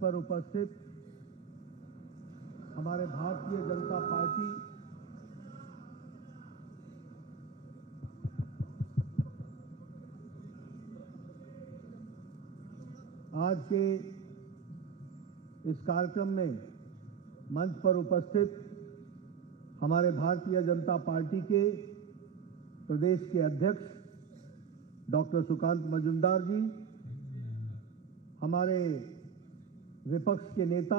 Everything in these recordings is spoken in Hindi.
पर उपस्थित हमारे भारतीय जनता पार्टी आज के इस कार्यक्रम में मंच पर उपस्थित हमारे भारतीय जनता पार्टी के प्रदेश के अध्यक्ष डॉक्टर सुकांत मजूमदार जी, हमारे विपक्ष के नेता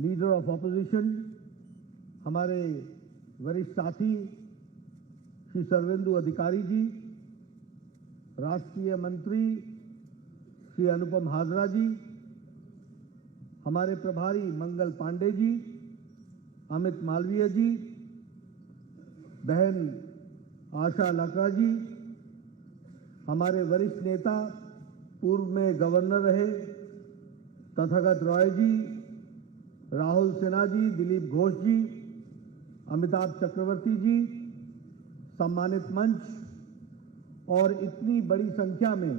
लीडर ऑफ ऑपोजिशन, हमारे वरिष्ठ साथी श्री सर्वेंदु अधिकारी जी, राष्ट्रीय मंत्री श्री अनुपम हाजरा जी, हमारे प्रभारी मंगल पांडे जी, अमित मालवीय जी, बहन आशा लकड़ा जी, हमारे वरिष्ठ नेता पूर्व में गवर्नर रहे तथागत रॉय जी, राहुल सिन्हा जी, दिलीप घोष जी, अमिताभ चक्रवर्ती जी, सम्मानित मंच और इतनी बड़ी संख्या में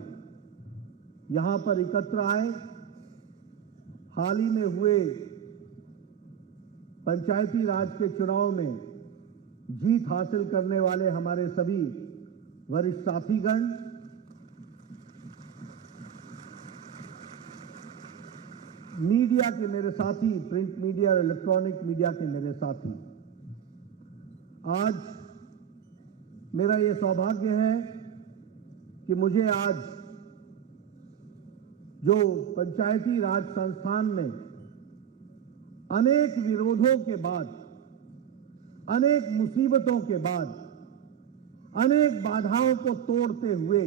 यहां पर एकत्र आए। हाल ही में हुए पंचायती राज के चुनाव में जीत हासिल करने वाले हमारे सभी वरिष्ठ साथीगण, मीडिया के मेरे साथी, प्रिंट मीडिया और इलेक्ट्रॉनिक मीडिया के मेरे साथी, आज मेरा ये सौभाग्य है कि मुझे आज जो पंचायती राज संस्थान में अनेक विरोधों के बाद, अनेक मुसीबतों के बाद, अनेक बाधाओं को तोड़ते हुए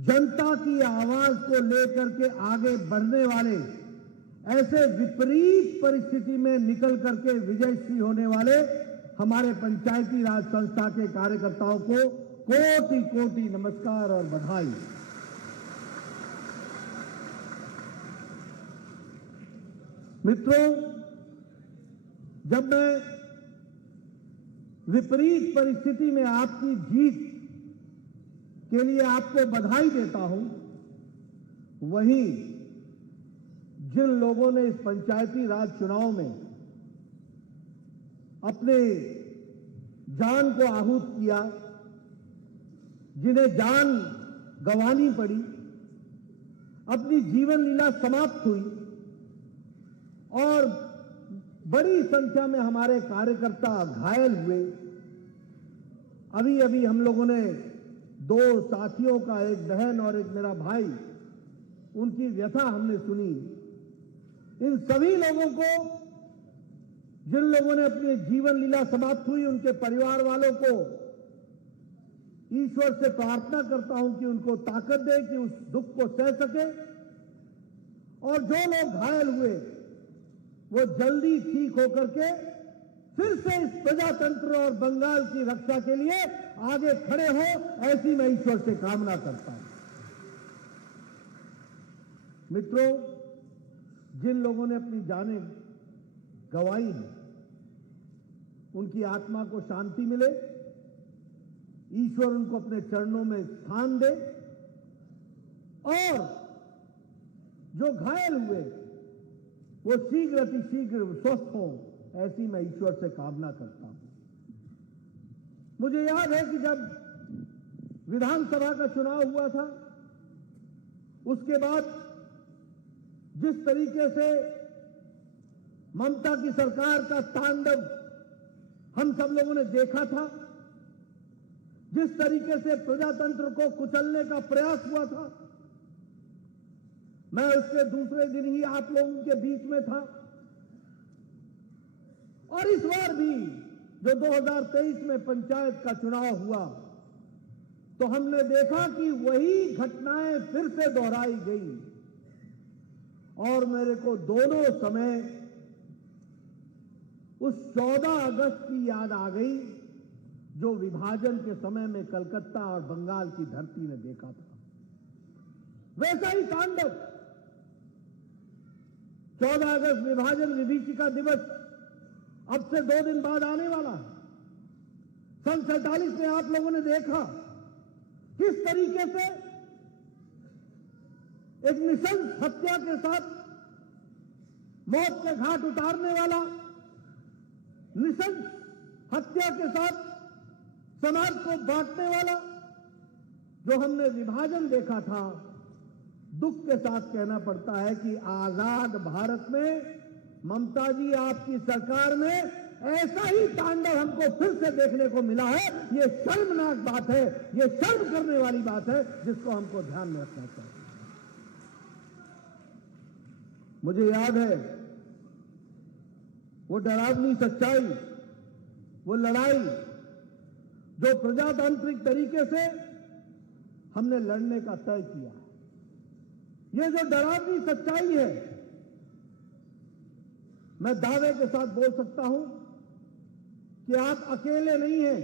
जनता की आवाज को लेकर के आगे बढ़ने वाले, ऐसे विपरीत परिस्थिति में निकल करके विजयश्री होने वाले हमारे पंचायती राज संस्था के कार्यकर्ताओं को कोटि कोटि नमस्कार और बधाई। मित्रों, जब मैं विपरीत परिस्थिति में आपकी जीत के लिए आपको बधाई देता हूं, वहीं जिन लोगों ने इस पंचायती राज चुनाव में अपने जान को आहूत किया, जिन्हें जान गंवानी पड़ी, अपनी जीवन लीला समाप्त हुई और बड़ी संख्या में हमारे कार्यकर्ता घायल हुए। अभी अभी हम लोगों ने दो साथियों का, एक बहन और एक मेरा भाई, उनकी व्यथा हमने सुनी। इन सभी लोगों को, जिन लोगों ने अपनी जीवन लीला समाप्त हुई, उनके परिवार वालों को ईश्वर से प्रार्थना करता हूं कि उनको ताकत दे कि उस दुख को सह सके, और जो लोग घायल हुए वो जल्दी ठीक होकर के फिर से इस प्रजातंत्र और बंगाल की रक्षा के लिए आगे खड़े हो, ऐसी मैं ईश्वर से कामना करता हूं। मित्रों, जिन लोगों ने अपनी जानें गंवाई हैं, उनकी आत्मा को शांति मिले, ईश्वर उनको अपने चरणों में स्थान दे, और जो घायल हुए वो शीघ्र अतिशीघ्र स्वस्थ हो, ऐसी मैं ईश्वर से कामना करता हूं। मुझे याद है कि जब विधानसभा का चुनाव हुआ था, उसके बाद जिस तरीके से ममता की सरकार का तांडव हम सब लोगों ने देखा था, जिस तरीके से प्रजातंत्र को कुचलने का प्रयास हुआ था, मैं उसके दूसरे दिन ही आप लोगों के बीच में था। और इस बार भी जो 2023 में पंचायत का चुनाव हुआ, तो हमने देखा कि वही घटनाएं फिर से दोहराई गई, और मेरे को दोनों समय उस 14 अगस्त की याद आ गई, जो विभाजन के समय में कलकत्ता और बंगाल की धरती ने देखा था। वैसा ही तांडव 14 अगस्त विभाजन विभीषिका दिवस अब से 2 दिन बाद आने वाला है। सन 47 में आप लोगों ने देखा किस तरीके से एक निशंस हत्या के साथ मौत के घाट उतारने वाला, निशंस हत्या के साथ समाज को बांटने वाला जो हमने विभाजन देखा था, दुख के साथ कहना पड़ता है कि आजाद भारत में ममता जी आपकी सरकार में ऐसा ही तांडव हमको फिर से देखने को मिला है। ये शर्मनाक बात है, ये शर्म करने वाली बात है, जिसको हमको ध्यान में रखना चाहिए। मुझे याद है वो डरावनी सच्चाई, वो लड़ाई जो प्रजातांत्रिक तरीके से हमने लड़ने का तय किया। ये जो डरावनी सच्चाई है, मैं दावे के साथ बोल सकता हूं कि आप अकेले नहीं हैं।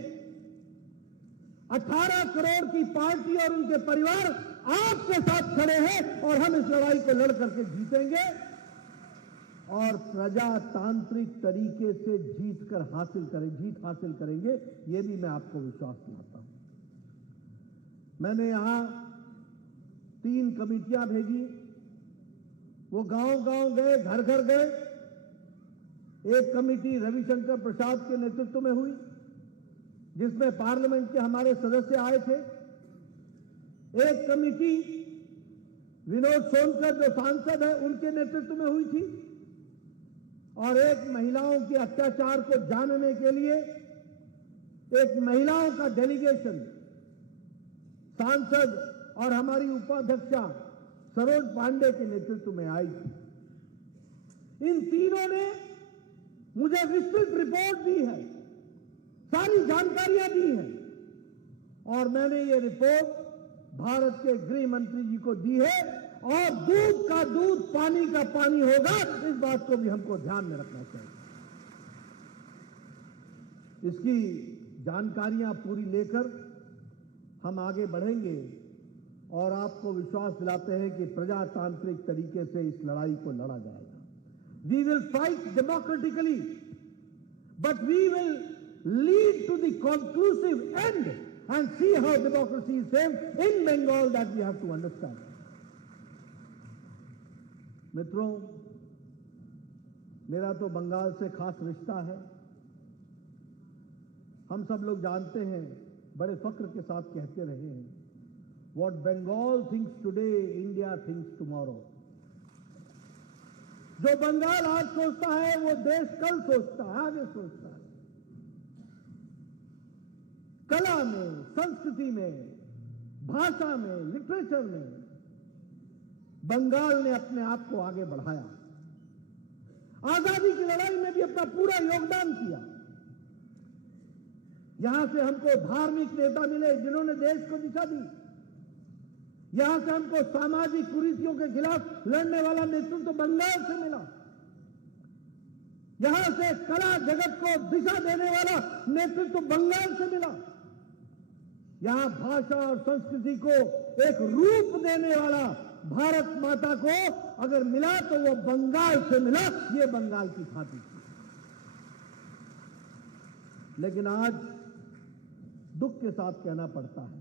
18 करोड़ की पार्टी और उनके परिवार आपके साथ खड़े हैं और हम इस लड़ाई को लड़ करके जीतेंगे और प्रजातांत्रिक तरीके से जीत हासिल करेंगे। ये भी मैं आपको विश्वास दिलाता हूं। मैंने यहां 3 कमेटियां भेजी, वो गांव-गांव गए, घर-घर गए। एक कमेटी रविशंकर प्रसाद के नेतृत्व में हुई, जिसमें पार्लियामेंट के हमारे सदस्य आए थे। एक कमेटी विनोद सोनकर जो सांसद है उनके नेतृत्व में हुई थी, और एक महिलाओं के अत्याचार को जानने के लिए एक महिलाओं का डेलीगेशन सांसद और हमारी उपाध्यक्षा सरोज पांडे के नेतृत्व में आई थी। इन तीनों ने मुझे विस्तृत रिपोर्ट दी है, सारी जानकारियां दी हैं, और मैंने ये रिपोर्ट भारत के गृह मंत्री जी को दी है। और दूध का दूध, पानी का पानी होगा, इस बात को भी हमको ध्यान में रखना चाहिए। इसकी जानकारियां पूरी लेकर हम आगे बढ़ेंगे और आपको विश्वास दिलाते हैं कि प्रजातांत्रिक तरीके से इस लड़ाई को लड़ा जाएगा। We will fight democratically, but we will lead to the conclusive end and see how democracy is saved in Bengal. That we have to understand. मित्रों, मेरा तो बंगाल से खास रिश्ता है। हम सब लोग जानते हैं, बड़े फक्र के साथ कहते रहे हैं, What Bengal thinks today, India thinks tomorrow. जो बंगाल आज सोचता है वो देश कल सोचता है, आगे सोचता है। कला में, संस्कृति में, भाषा में, लिटरेचर में बंगाल ने अपने आप को आगे बढ़ाया। आजादी की लड़ाई में भी अपना पूरा योगदान किया। यहां से हमको धार्मिक नेता मिले जिन्होंने देश को दिशा दी। यहां से हमको सामाजिक कुरीतियों के खिलाफ लड़ने वाला नेतृत्व बंगाल से मिला। यहां से कला जगत को दिशा देने वाला नेतृत्व बंगाल से मिला। यहां भाषा और संस्कृति को एक रूप देने वाला भारत माता को अगर मिला तो वो बंगाल से मिला। ये बंगाल की खातिर थी। लेकिन आज दुख के साथ कहना पड़ता है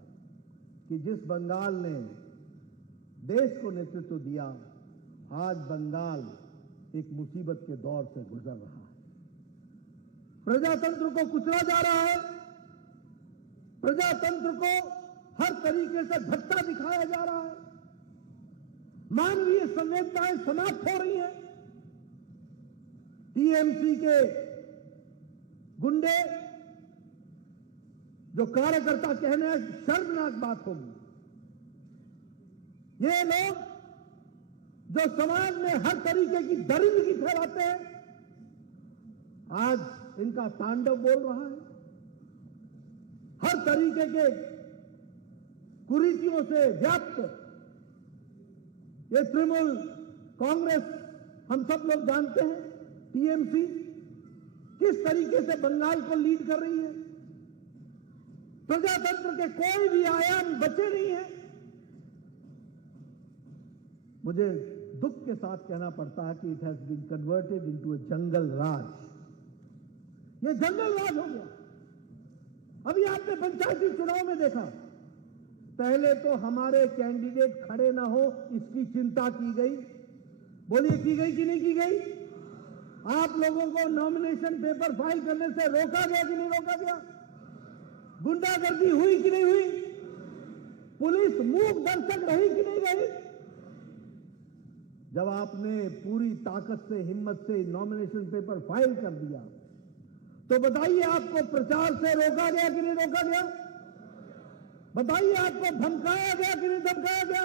कि जिस बंगाल ने देश को नेतृत्व दिया, आज बंगाल एक मुसीबत के दौर से गुजर रहा है। प्रजातंत्र को कुचला जा रहा है। प्रजातंत्र को हर तरीके से धक्का दिखाया जा रहा है। मानवीय संवेदनाएं समाप्त हो रही हैं। टीएमसी के गुंडे जो कार्यकर्ता कहने शर्मनाक बात होगी। ये लोग जो समाज में हर तरीके की दरिंदगी फैलाते हैं, आज इनका तांडव बोल रहा है। हर तरीके के कुरीतियों से व्याप्त ये तृणमूल कांग्रेस, हम सब लोग जानते हैं, टीएमसी किस तरीके से बंगाल को लीड कर रही है। प्रजातंत्र के कोई भी आयाम बचे नहीं है। मुझे दुख के साथ कहना पड़ता है कि it has been converted into a jungle raj. ये जंगल राज हो गया। अभी आपने पंचायती चुनाव में देखा, पहले तो हमारे कैंडिडेट खड़े ना हो इसकी चिंता की गई। बोलिए की गई कि नहीं की गई? आप लोगों को नॉमिनेशन पेपर फाइल करने से रोका गया कि नहीं रोका गया? गुंडागर्दी हुई कि नहीं हुई? पुलिस मूक दर्शक रही कि नहीं रही? जब आपने पूरी ताकत से, हिम्मत से नॉमिनेशन पेपर फाइल कर दिया, तो बताइए आपको प्रचार से रोका गया कि नहीं रोका गया? बताइए आपको धमकाया गया कि नहीं धमकाया गया?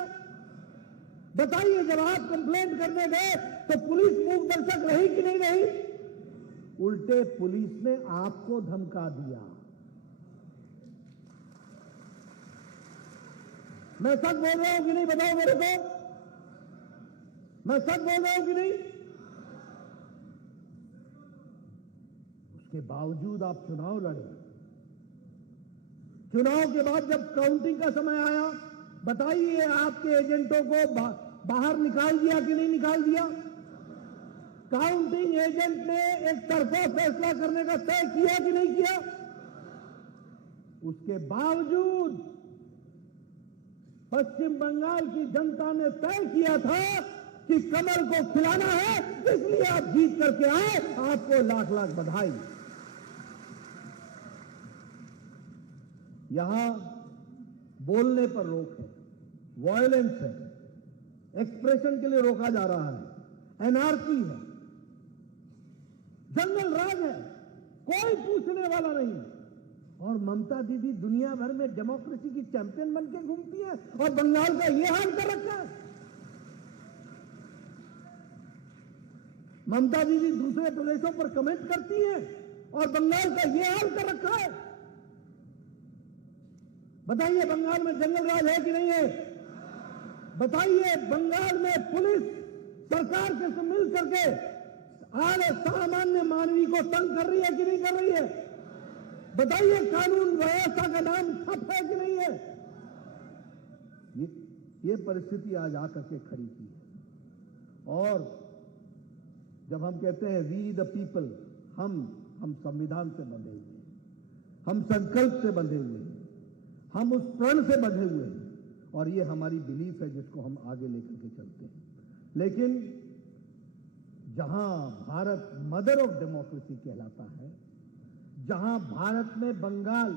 बताइए जब आप कंप्लेंट करने गए तो पुलिस मूक दर्शक रही कि नहीं रही? उल्टे पुलिस ने आपको धमका दिया। मैं सच बोल रहा हूं कि नहीं, बताओ मेरे को? मैं सच बोल रहा हूं कि नहीं? उसके बावजूद आप चुनाव लड़े। चुनाव के बाद जब काउंटिंग का समय आया, बताइए आपके एजेंटों को बाहर निकाल दिया कि नहीं निकाल दिया? काउंटिंग एजेंट ने एक तरफा फैसला करने का तय किया कि नहीं किया? उसके बावजूद पश्चिम बंगाल की जनता ने तय किया था कि कमल को खिलाना है, इसलिए आप जीत करके आए। आपको लाख लाख बधाई। यहां बोलने पर रोक है, वायलेंस है, एक्सप्रेशन के लिए रोका जा रहा है, एनआरकी है, जंगल राज है, कोई पूछने वाला नहीं। और ममता दीदी दुनिया भर में डेमोक्रेसी की चैंपियन बन के घूमती है और बंगाल का ये हाल कर रखा है। ममता दीदी दूसरे प्रदेशों पर कमेंट करती हैं और बंगाल का ये हाल कर रखा है। बताइए बंगाल में जंगल राज है कि नहीं है? बताइए बंगाल में पुलिस सरकार के से मिल करके आले सामान्य मानवी को तंग कर रही है कि नहीं कर रही है? बताइए कानून व्यवस्था का नाम ठप है कि नहीं है? ये परिस्थिति आज आकर के खड़ी की है। और जब हम कहते हैं वी द पीपल, हम संविधान से बंधे हुए हैं, हम संकल्प से बंधे हुए हैं, हम उस प्रण से बंधे हुए हैं और ये हमारी बिलीफ है जिसको हम आगे लेकर के चलते हैं। लेकिन जहां भारत मदर ऑफ डेमोक्रेसी कहलाता है, जहां भारत में Bengal,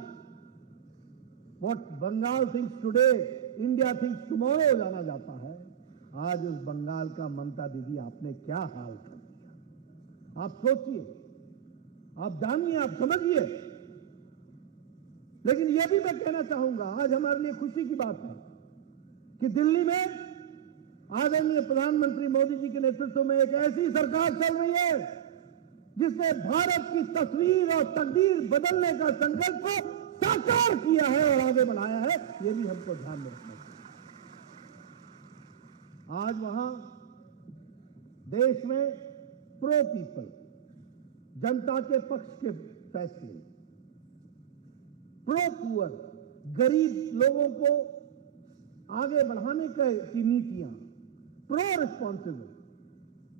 what Bengal thinks today India thinks tomorrow जाना जाता है, आज उस बंगाल का ममता दीदी आपने क्या हाल कर दिया। आप सोचिए, आप जानिए, आप समझिए। लेकिन यह भी मैं कहना चाहूंगा, आज हमारे लिए खुशी की बात है कि दिल्ली में आदरणीय प्रधानमंत्री मोदी जी के नेतृत्व में एक ऐसी सरकार चल रही है जिसने भारत की तस्वीर और तकदीर बदलने का संकल्प को साकार किया है और आगे बढ़ाया है। यह भी हमको ध्यान में रखना चाहिए। आज वहां देश में प्रो पीपल, जनता के पक्ष के फैसले, प्रो पुअर, गरीब लोगों को आगे बढ़ाने की नीतियां, प्रो रिस्पॉन्सिबल,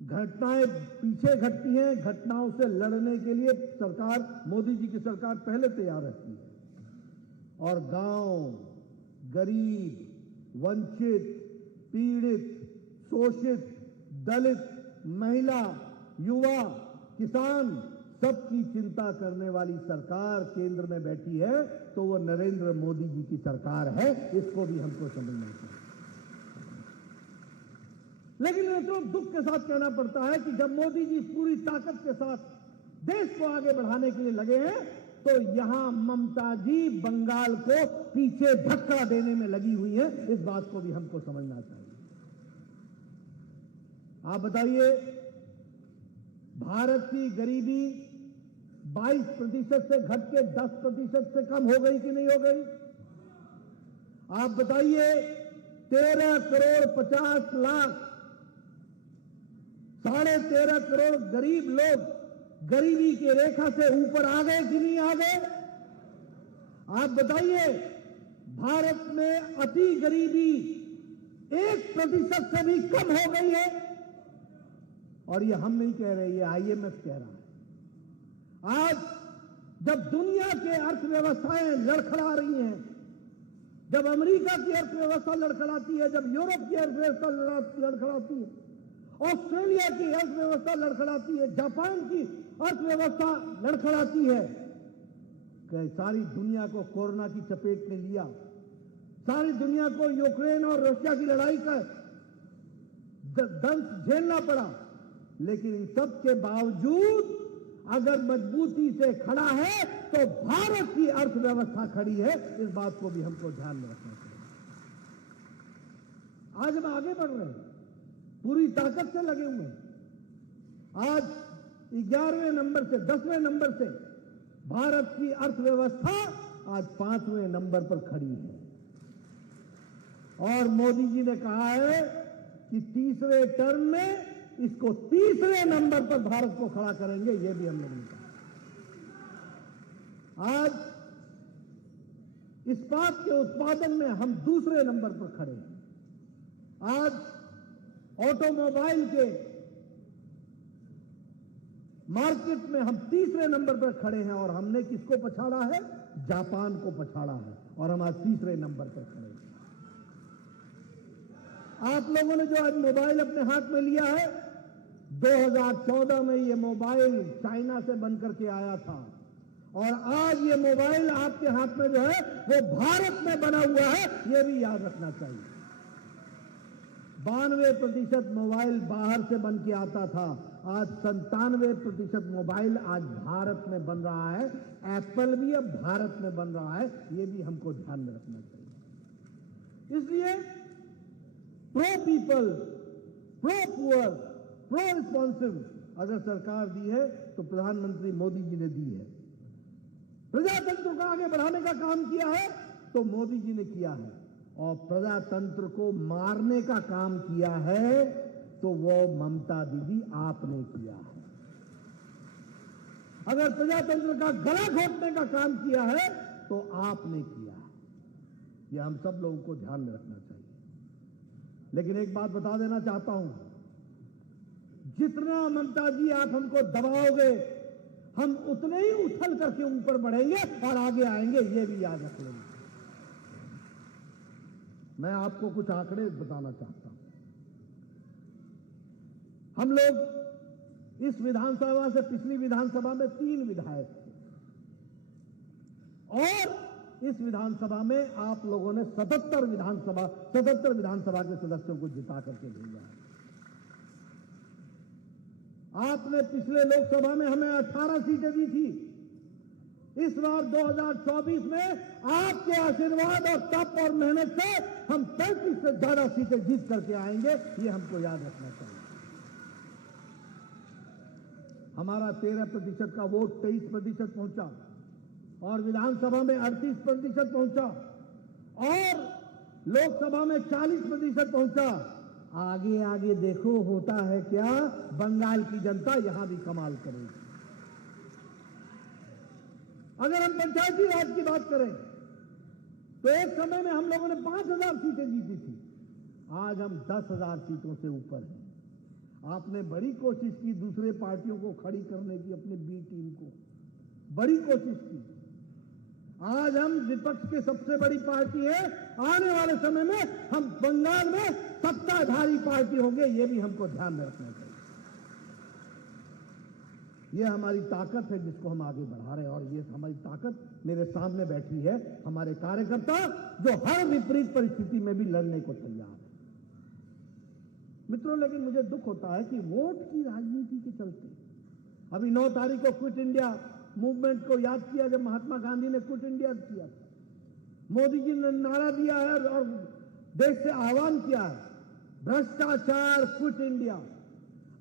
घटनाएं पीछे घटती हैं, घटनाओं से लड़ने के लिए सरकार, मोदी जी की सरकार पहले तैयार रहती है। और गांव, गरीब, वंचित, पीड़ित, शोषित, दलित, महिला, युवा, किसान, सबकी चिंता करने वाली सरकार केंद्र में बैठी है, तो वो नरेंद्र मोदी जी की सरकार है। इसको भी हमको समझना चाहिए। लेकिन मित्रों, दुख के साथ कहना पड़ता है कि जब मोदी जी पूरी ताकत के साथ देश को आगे बढ़ाने के लिए लगे हैं, तो यहां ममता जी बंगाल को पीछे धक्का देने में लगी हुई है। इस बात को भी हमको समझना चाहिए। आप बताइए, भारत की गरीबी 22% से घट के 10% से कम हो गई कि नहीं हो गई? आप बताइए, 13 करोड़ 50 लाख, 13.5 करोड़ गरीब लोग गरीबी की रेखा से ऊपर आ गए कि नहीं आ गए? आप बताइए, भारत में अति गरीबी 1% से भी कम हो गई है। और ये हम नहीं कह रहे, ये आईएमएफ कह रहा है। आज जब दुनिया के अर्थव्यवस्थाएं लड़खड़ा रही हैं, जब अमेरिका की अर्थव्यवस्था लड़खड़ाती है, जब यूरोप की अर्थव्यवस्था लड़खड़ाती है, ऑस्ट्रेलिया की अर्थव्यवस्था लड़खड़ाती है, जापान की अर्थव्यवस्था लड़खड़ाती है, कि सारी दुनिया को कोरोना की चपेट में लिया, सारी दुनिया को यूक्रेन और रशिया की लड़ाई का दंश झेलना पड़ा, लेकिन इन सब के बावजूद अगर मजबूती से खड़ा है तो भारत की अर्थव्यवस्था खड़ी है। इस बात को भी हमको ध्यान में रखना चाहिए। आज हम आगे बढ़ रहे हैं, पूरी ताकत से लगे हुए हैं। आज 11वें नंबर से 10वें नंबर से भारत की अर्थव्यवस्था आज 5वें नंबर पर खड़ी है। और मोदी जी ने कहा है कि तीसरे टर्म में इसको तीसरे नंबर पर भारत को खड़ा करेंगे। यह भी हम लोगों ने कहा। आज इस्पात के उत्पादन में हम दूसरे नंबर पर खड़े हैं। आज ऑटोमोबाइल के मार्केट में हम तीसरे नंबर पर खड़े हैं और हमने किसको पछाड़ा है? जापान को पछाड़ा है और हम आज तीसरे नंबर पर खड़े हैं। आप लोगों ने जो आज मोबाइल अपने हाथ में लिया है, 2014 में ये मोबाइल चाइना से बनकर के आया था और आज ये मोबाइल आपके हाथ में जो है वो भारत में बना हुआ है। ये भी याद रखना चाहिए। 92% मोबाइल बाहर से बन के आता था, आज 97% मोबाइल आज भारत में बन रहा है। एप्पल भी अब भारत में बन रहा है। ये भी हमको ध्यान में रखना चाहिए। इसलिए pro people, pro poor, pro responsive अगर सरकार दी है तो प्रधानमंत्री मोदी जी ने दी है। प्रजातंत्र को आगे बढ़ाने का काम किया है तो मोदी जी ने किया है, और प्रजातंत्र को मारने का काम किया है तो वो ममता दीदी आपने किया है। अगर प्रजातंत्र का गला घोटने का काम किया है तो आपने किया है। यह हम सब लोगों को ध्यान में रखना चाहिए। लेकिन एक बात बता देना चाहता हूं, जितना ममता जी आप हमको दबाओगे हम उतने ही उछल करके ऊपर बढ़ेंगे और आगे आएंगे। ये भी याद रख लेंगे। मैं आपको कुछ आंकड़े बताना चाहता हूं। हम लोग इस विधानसभा से पिछली विधानसभा में 3 विधायक थे और इस विधानसभा में आप लोगों ने 77 विधानसभा के सदस्यों को जिता करके भेजा है। आपने पिछले लोकसभा में हमें 18 सीटें दी थी। इस बार 2024 में आपके आशीर्वाद और तप और मेहनत से हम 35 से ज्यादा सीटें जीत करके आएंगे। ये हमको याद रखना चाहिए। हमारा 13% का वोट 23% पहुंचा और विधानसभा में 38% पहुंचा और लोकसभा में 40% पहुंचा। आगे आगे देखो होता है क्या, बंगाल की जनता यहां भी कमाल करेगी। अगर हम पंचायती राज की बात करें तो एक समय में हम लोगों ने 5000 सीटें जीती थी, आज हम 10,000 सीटों से ऊपर हैं। आपने बड़ी कोशिश की दूसरे पार्टियों को खड़ी करने की, अपनी बी टीम को बड़ी कोशिश की। आज हम विपक्ष की सबसे बड़ी पार्टी है। आने वाले समय में हम बंगाल में सत्ताधारी पार्टी होंगे। ये भी हमको ध्यान में रखना चाहिए। ये हमारी ताकत है जिसको हम आगे बढ़ा रहे हैं और ये हमारी ताकत मेरे सामने बैठी है, हमारे कार्यकर्ता जो हर विपरीत परिस्थिति में भी लड़ने को तैयार है। मित्रों, लेकिन मुझे दुख होता है कि वोट की राजनीति के चलते अभी 9 तारीख को क्विट इंडिया मूवमेंट को याद किया जब महात्मा गांधी ने क्विट इंडिया किया था। मोदी जी ने नारा दिया है और देश से आह्वान किया है, भ्रष्टाचार quit India,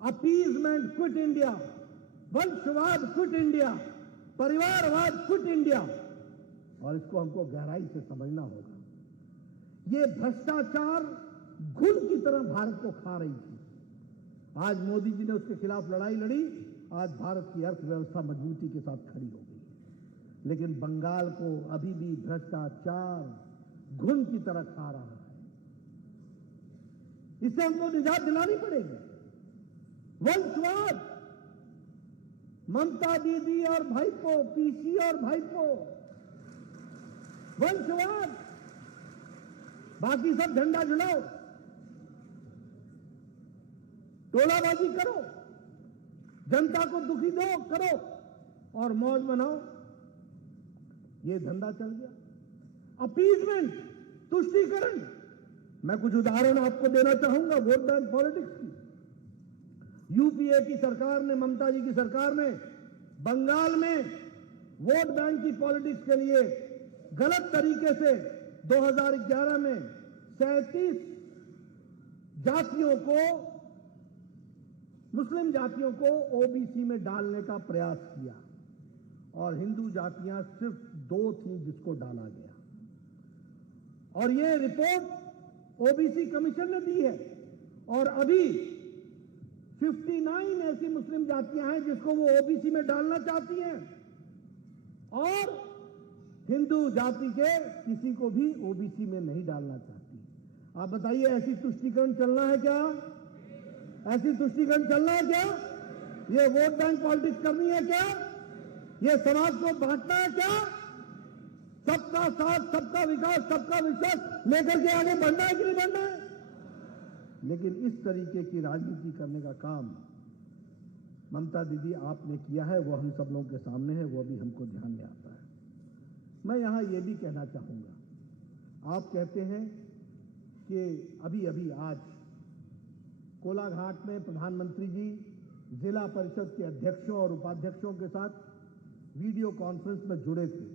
appeasement quit India, वंशवाद क्विट इंडिया, परिवारवाद क्विट इंडिया। और इसको हमको गहराई से समझना होगा। ये भ्रष्टाचार घुन की तरह भारत को खा रही थी। आज मोदी जी ने उसके खिलाफ लड़ाई लड़ी। आज भारत की अर्थव्यवस्था मजबूती के साथ खड़ी हो गई है। लेकिन बंगाल को अभी भी भ्रष्टाचार घुन की तरह खा रहा है। इससे हमको निजात दिलानी पड़ेगी। वंशवाद, ममता दीदी और भाईपो, पीसी और भाईपो, वंशवाद, बाकी सब झंडा झुलाओ, टोलाबाजी करो, जनता को दुखी दो करो और मौज मनाओ। ये धंधा चल गया। अपीजमेंट, तुष्टीकरण। मैं कुछ उदाहरण आपको देना चाहूंगा वोट बैंक पॉलिटिक्स की। यूपीए की सरकार ने, ममता जी की सरकार ने बंगाल में वोट बैंक की पॉलिटिक्स के लिए गलत तरीके से 2011 में 37 जातियों को, मुस्लिम जातियों को ओबीसी में डालने का प्रयास किया और हिंदू जातियां सिर्फ 2 थी जिसको डाला गया। और ये रिपोर्ट ओबीसी कमीशन ने दी है और अभी 59 ऐसी मुस्लिम जातियां हैं जिसको वो ओबीसी में डालना चाहती हैं और हिंदू जाति के किसी को भी ओबीसी में नहीं डालना चाहती। आप बताइए, ऐसी तुष्टीकरण चलना है क्या? ऐसी तुष्टीकरण चलना है क्या? ये वोट बैंक पॉलिटिक्स करनी है क्या? ये समाज को बांटना है क्या? सबका साथ, सबका विकास, सबका विश्वास लेकर के आगे बढ़ना है कि नहीं बढ़ना है? लेकिन इस तरीके की राजनीति करने का काम ममता दीदी आपने किया है, वो हम सब लोगों के सामने है, वो भी हमको ध्यान में आता है। मैं यहां ये भी कहना चाहूंगा, आप कहते हैं कि अभी अभी आज कोलाघाट में प्रधानमंत्री जी जिला परिषद के अध्यक्षों और उपाध्यक्षों के साथ वीडियो कॉन्फ्रेंस में जुड़े थे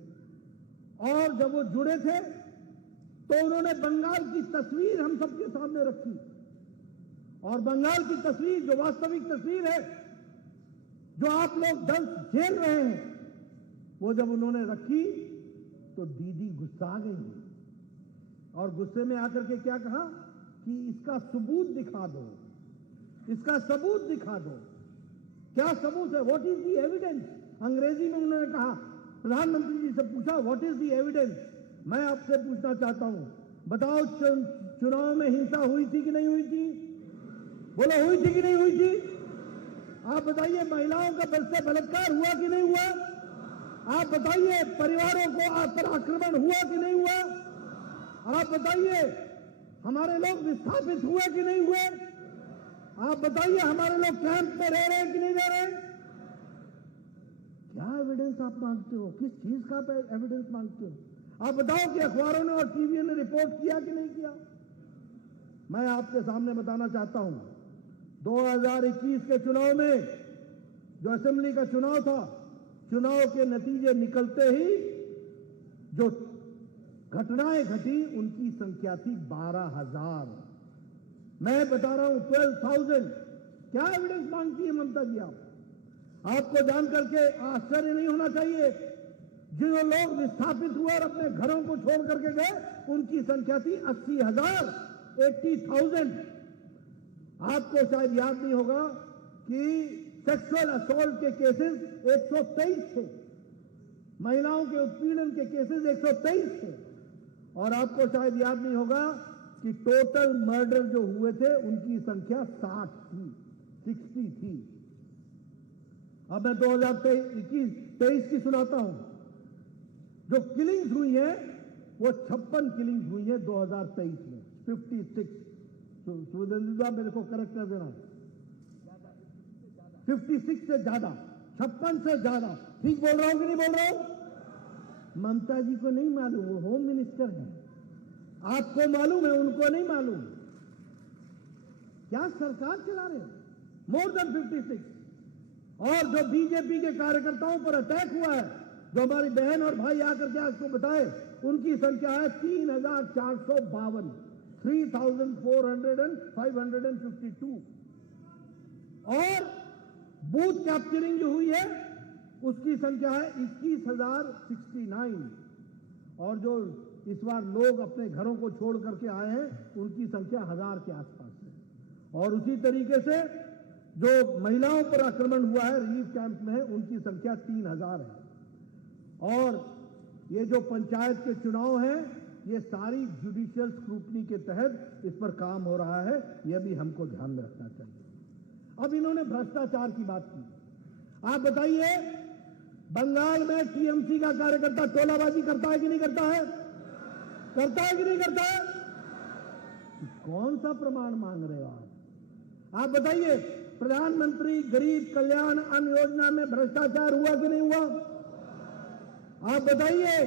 और जब वो जुड़े थे तो उन्होंने बंगाल की तस्वीर हम सबके सामने रखी और बंगाल की तस्वीर जो वास्तविक तस्वीर है, जो आप लोग दर्द झेल रहे हैं, वो जब उन्होंने रखी तो दीदी गुस्सा गई और गुस्से में आकर के क्या कहा कि इसका सबूत दिखा दो, इसका सबूत दिखा दो। क्या सबूत है? What is the evidence? अंग्रेजी में उन्होंने कहा, प्रधानमंत्री जी से पूछा व्हाट इज द एविडेंस। मैं आपसे पूछना चाहता हूं, बताओ चुनाव में हिंसा हुई थी कि नहीं हुई थी? बोलो, हुई थी कि नहीं हुई थी? आप बताइए, महिलाओं का बल बलात्कार हुआ कि नहीं हुआ? आप बताइए, परिवारों को आप पर आक्रमण हुआ कि नहीं हुआ? आप बताइए, हमारे लोग विस्थापित हुए कि नहीं हुए? आप बताइए, हमारे लोग कैंप में रह रहे हैं कि नहीं रह रहे? क्या एविडेंस आप मांगते हो? किस चीज का एविडेंस मांगते हो? आप बताओ कि अखबारों ने और टीवी ने रिपोर्ट किया कि नहीं किया? मैं आपके सामने बताना चाहता हूं, 2021 के चुनाव में जो असेंबली का चुनाव था, चुनाव के नतीजे निकलते ही जो घटनाएं घटी उनकी संख्या थी 12,000। मैं बता रहा हूं 12,000। क्या एविडेंस मांगती है ममता जी? आपको जानकर के आश्चर्य नहीं होना चाहिए, जो लोग विस्थापित हुए और अपने घरों को छोड़ करके गए उनकी संख्या थी 80,000, 80,000। आपको शायद याद नहीं होगा कि सेक्सुअल असॉल्ट के केसेस 123 थे, महिलाओं के उत्पीड़न के केसेस 123 थे और आपको शायद याद नहीं होगा कि टोटल मर्डर जो हुए थे उनकी संख्या 60 थी, 60 थी। अब मैं 2023 की सुनाता हूं। जो किलिंग्स हुई है वो 56 किलिंग्स हुई है 2023 में, 56। सुरेंद्र साहब मेरे को करेक्ट कर देना, 56 से ज्यादा, 56 से ज्यादा। ठीक बोल रहा हूं कि नहीं बोल रहा हूं? ममता जी को नहीं मालूम, वो होम मिनिस्टर है। आपको मालूम है, उनको नहीं मालूम। क्या सरकार चला रहे हो? More than 56। और जो बीजेपी के कार्यकर्ताओं पर अटैक हुआ है, जो हमारी बहन और भाई आकर के आपको बताए, उनकी संख्या है 3,452, 3,452। और बूथ कैप्चरिंग जो हुई है उसकी संख्या है 21,069। और जो इस बार लोग अपने घरों को छोड़ करके आए हैं उनकी संख्या 1,000 के आसपास है। और उसी तरीके से जो महिलाओं पर आक्रमण हुआ है रिलीफ कैंप में है, उनकी संख्या 3,000 है। और ये जो पंचायत के चुनाव हैं, ये सारी जुडिशियल स्क्रूटनी के तहत इस पर काम हो रहा है, यह भी हमको ध्यान में रखना चाहिए। अब इन्होंने भ्रष्टाचार की बात की। आप बताइए, बंगाल में टीएमसी का कार्यकर्ता टोलाबाजी करता है कि नहीं करता है? करता है कि नहीं करता है? कौन सा प्रमाण मांग रहे हो आप बताइए। प्रधानमंत्री गरीब कल्याण अन्न योजना में भ्रष्टाचार हुआ कि नहीं हुआ? आप बताइए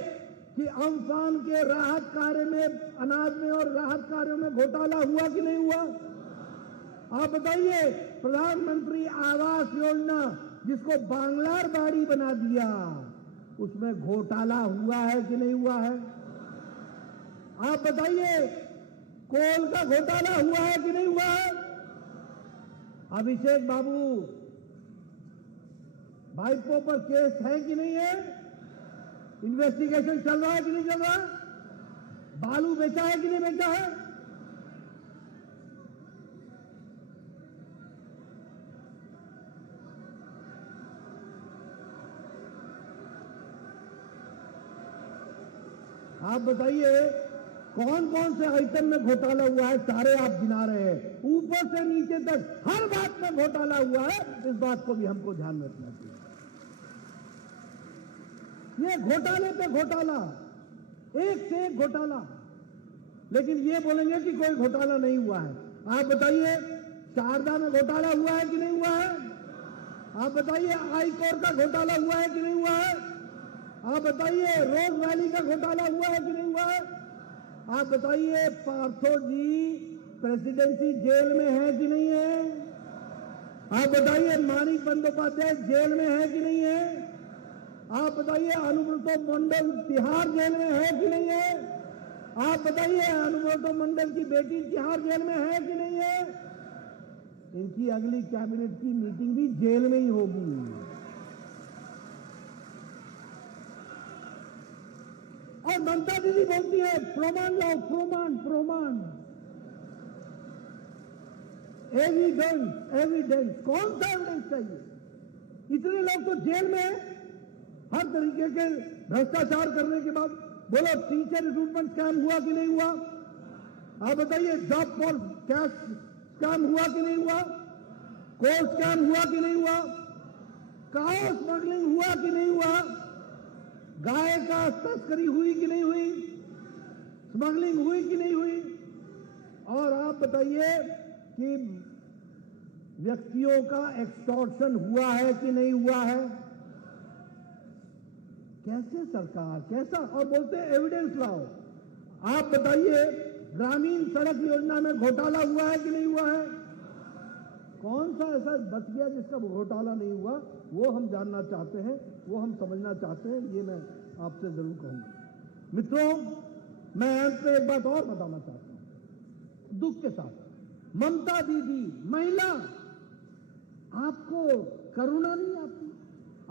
कि अम्फान के राहत कार्य में, अनाज में और राहत कार्यों में घोटाला हुआ कि नहीं हुआ? आप बताइए प्रधानमंत्री आवास योजना जिसको बांग्लार बाड़ी बना दिया, उसमें घोटाला हुआ है कि नहीं हुआ है? आप बताइए कोल का घोटाला हुआ है कि नहीं हुआ है? अभिषेक बाबू भाईपो पर केस है कि नहीं है? इन्वेस्टिगेशन चल रहा है कि नहीं चल रहा? बालू बेचा है कि नहीं बेचा है? आप बताइए कौन कौन से आइटम में घोटाला हुआ है? सारे आप गिना रहे हैं, ऊपर से नीचे तक हर बात में घोटाला हुआ है। इस बात को भी हमको ध्यान में रखना चाहिए। ये घोटाले पे घोटाला, एक से एक घोटाला, लेकिन ये बोलेंगे कि कोई घोटाला नहीं हुआ है। आप बताइए शारदा में घोटाला हुआ है कि नहीं हुआ है? आप बताइए आईकोर का घोटाला हुआ है कि नहीं हुआ है? आप बताइए रोज वैली का घोटाला हुआ है कि नहीं हुआ है? आप बताइए पार्थो जी प्रेसिडेंसी जेल में है कि नहीं है? आप बताइए मानिक बंदोपाध्याय जेल में है कि नहीं है? आप बताइए अनुब्रतो मंडल तिहाड़ जेल में है कि नहीं है? आप बताइए अनुब्रतो मंडल की बेटी तिहाड़ जेल में है कि नहीं है? इनकी अगली कैबिनेट की मीटिंग भी जेल में ही होगी। और ममता दीदी बोलती है प्रमाण लाओ, प्रमाण प्रमाण, एविडेंस एविडेंस। कौन सा एविडेंस चाहिए? इतने लोग तो जेल में हैं हर तरीके के भ्रष्टाचार करने के बाद। बोलो टीचर रिक्रूटमेंट स्कैम हुआ कि नहीं हुआ? आप बताइए जॉब फॉर कैश स्कैम हुआ कि नहीं हुआ? कोल स्कैम हुआ कि नहीं हुआ? काओ स्मगलिंग हुआ कि नहीं हुआ? गाय का तस्करी हुई कि नहीं हुई? स्मगलिंग हुई कि नहीं हुई? और आप बताइए कि व्यक्तियों का एक्सटॉर्शन हुआ है कि नहीं हुआ है? कैसे सरकार, कैसा? और बोलते हैं एविडेंस लाओ। आप बताइए ग्रामीण सड़क योजना में घोटाला हुआ है कि नहीं हुआ है? कौन सा ऐसा बच गया जिसका घोटाला नहीं हुआ? वो हम जानना चाहते हैं, वो हम समझना चाहते हैं। ये मैं आपसे जरूर कहूंगा। मित्रों, मैं अंत में एक बात और बताना चाहता हूं दुख के साथ। ममता दीदी महिला, आपको करुणा नहीं आती,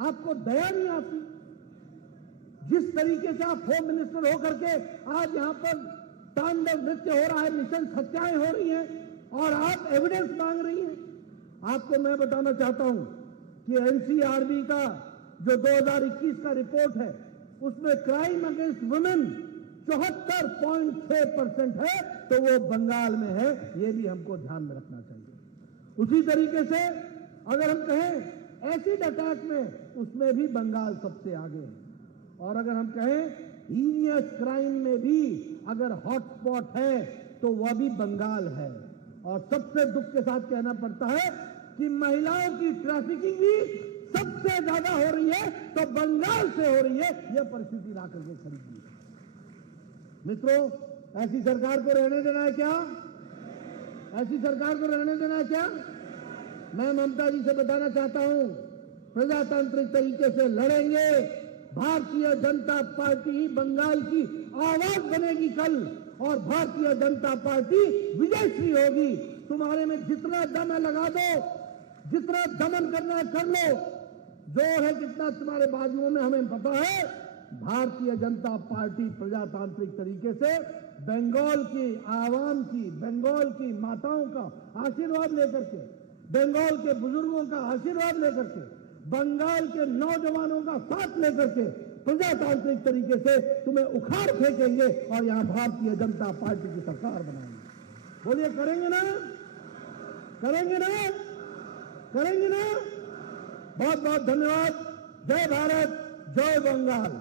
आपको दया नहीं आती। जिस तरीके से आप होम मिनिस्टर होकर के आज यहां पर तांडव नृत्य हो रहा है, मिशन हत्याएं हो रही हैं और आप एविडेंस मांग रही हैं। आपको मैं बताना चाहता हूं कि एनसीआरबी का जो 2021 का रिपोर्ट है उसमें क्राइम अगेंस्ट वुमेन 74.6% है, तो वो बंगाल में है। ये भी हमको ध्यान में रखना चाहिए। उसी तरीके से अगर हम कहें एसिड अटैक में, उसमें भी बंगाल सबसे आगे है। और अगर हम कहें हीनियस क्राइम में भी अगर हॉटस्पॉट है तो वह भी बंगाल है। और सबसे दुख के साथ कहना पड़ता है कि महिलाओं की ट्रैफिकिंग भी सबसे ज्यादा हो रही है तो बंगाल से हो रही है। यह परिस्थिति ला करके खड़ी है। मित्रों, ऐसी सरकार को रहने देना है क्या? ऐसी सरकार को रहने देना है क्या? मैं ममता जी से बताना चाहता हूं, प्रजातांत्रिक तरीके से लड़ेंगे। भारतीय जनता पार्टी ही बंगाल की आवाज बनेगी कल, और भारतीय जनता पार्टी विजयश्री होगी। तुम्हारे में जितना दम है लगा दो, जितना दमन करना है कर लो, जो है जितना तुम्हारे बाजुओं में हमें पता है। भारतीय जनता पार्टी प्रजातांत्रिक तरीके से बंगाल की आवाम की, बंगाल की माताओं का आशीर्वाद लेकर के, बंगाल के बुजुर्गों का आशीर्वाद लेकर के, बंगाल के नौजवानों का साथ लेकर के प्रजातांत्रिक तरीके से तुम्हें उखाड़ फेंकेंगे और यहां भारतीय जनता पार्टी की सरकार बनाएंगे। बोलिए करेंगे ना? करेंगे ना? करेंगे ना? बहुत बहुत धन्यवाद। जय भारत, जय बंगाल।